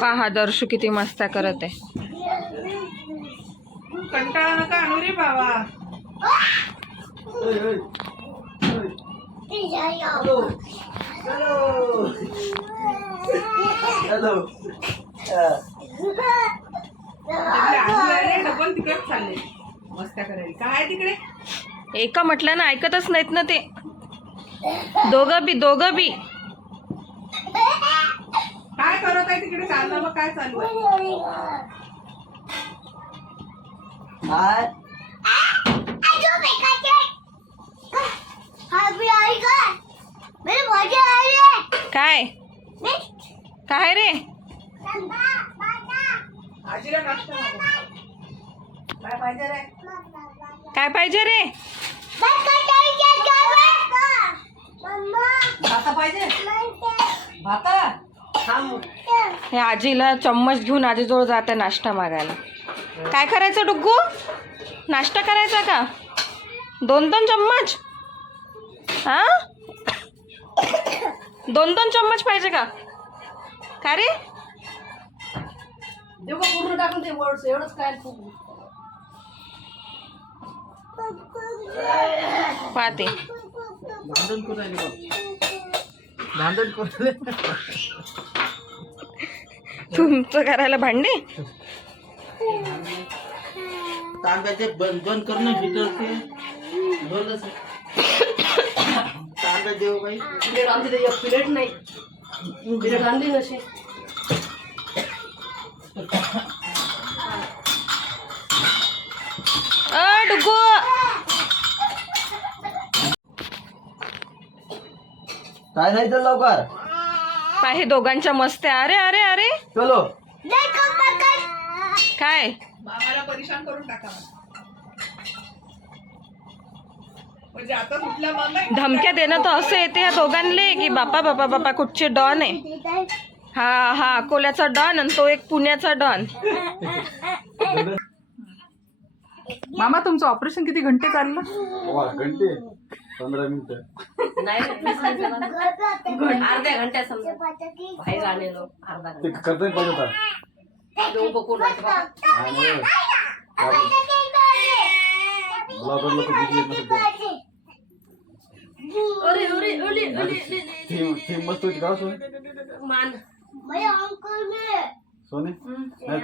पहा दर्शू किती मस्त्या करत आहे. कंटाळा नका आणू रे बाबा. डबल तिकडे चालले मस्त्या करायला. काय तिकडे एका म्हटलं ना ऐकतच नाहीत ना ते दोघं बी. काय करत आहे तिकडे? चाललं मग काय चालू आहे? काय काय रे? आजीला नाश्ता काय पाहिजे रे? काय पाहिजे रे? भाता पाहिजे? भाता हे आजीला चम्मच घेऊन आजीजवळ जाते नाश्ता मागायला. काय करायचं डुग्गू? नाश्ता करायचा का? 2-2 चम्मच? हा 2-2 चम्मच पाहिजे का? का रे? देऊ का पूर्ण टाकून ते वर्ड्स? एवढंच काय पाहते तुमचं करायला भांडे. तांब्याचे बंद करणं भीतर तांब्या देऊ बाई. प्लेट आमची एक प्लेट नाही. प्लेट आणली नशी. डुग्गू काय नाही तर लवकर पाहे दोघांच्या मस्त्या. अरे अरे अरे चलो. काय मामाला परेशान करून टाका म्हणजे आता कुठल्या मामा धमक्या देणं तर असं येते या दोघांले की बापा बापा बापा कुठचे डॉन आहे. हा अकोल्याचा डॉन आणि तो एक पुण्याचा डॉन. मामा तुमचं ऑपरेशन किती घंटे चाललं? घंटे 15 मिनिटं. अर्ध्या घंट्या समजा बाहेर आलेलो. अर्धा ते करता पाहिजे होता. थीम मस्त होती का सोने?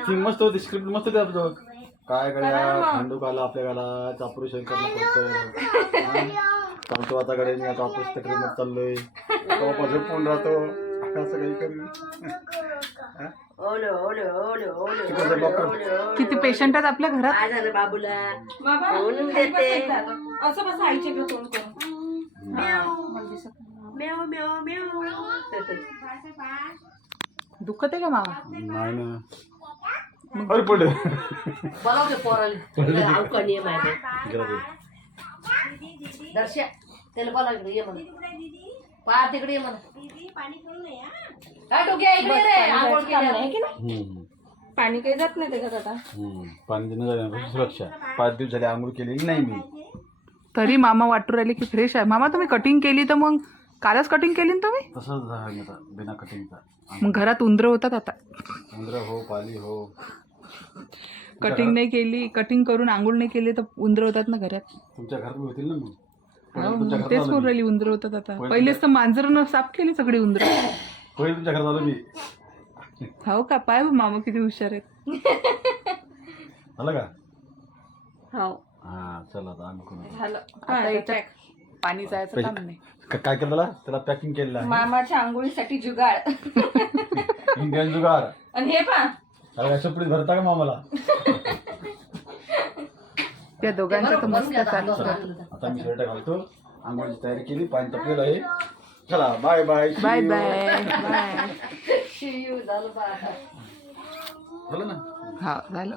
थीम मस्त होती. स्क्रिप्ट मस्त होती आपलं. काय गड्या खंडू आला आपल्या गाला ऑपरेशन करणं पडतं. सांगतो आता गड्या मी आता ऑपरेशन ट्रीटमेंट चाललोय. झोपून राहतो असं काही करू. किती पेशंट आहेत आपल्या घरात? बाबूला असं बस आईचे तोंड करून दुखत आहे का मामा? नाही ना. अरे पडले दर्शा त्याला बोला इकडे ये म्हणा. पा तिकडे ये म्हणा. पाणी काही जात नाही त्याच्यात आता. पाणी देणं झालं सुरक्षा. 5 दिवस झाले आंघोळ केलेली नाही मी. तरी मामा वाटू राहिले की फ्रेश आहे. मामा तुम्ही कटिंग केली तर मग कालच कटिंग केली ना तुम्ही? तसंच झालं आता बिना कटिंगचा. मग घरात उंदरं होतात आता. उंदरं हो पाली हो. कटिंग नाही केली, कटिंग करून आंघोळ नाही केली तर उंदरं होतात ना घरात. तुमच्या घरात होतील ना मग. तेच करून राहिली उंदरं होतात आता. पहिलेच तर मांजरनं साफ केली सगळी उंदरं. पहिले तुमच्या घरात आलो मी. हो का? पाय मामा किती हुशार आहेत. झालं का? हो हा चला आता आम्ही करू. झालं. आता याच्यात पाणी जायचं काम नाही. काय केलं त्याला पॅकिंग केलेलं आहे. मामाच्या आंघोळीसाठी जुगाड. इंडियन जुगार. आणि हे पा सुपडीत भरता का मामाला? त्या दोघांचं तर मस्त चालू. आता मी शर्ट घालतो. आंघोळीची तयारी केली. पाणी तापलेलं आहे. चला bye bye. Bye bye bye. झालं ना? हा झालं.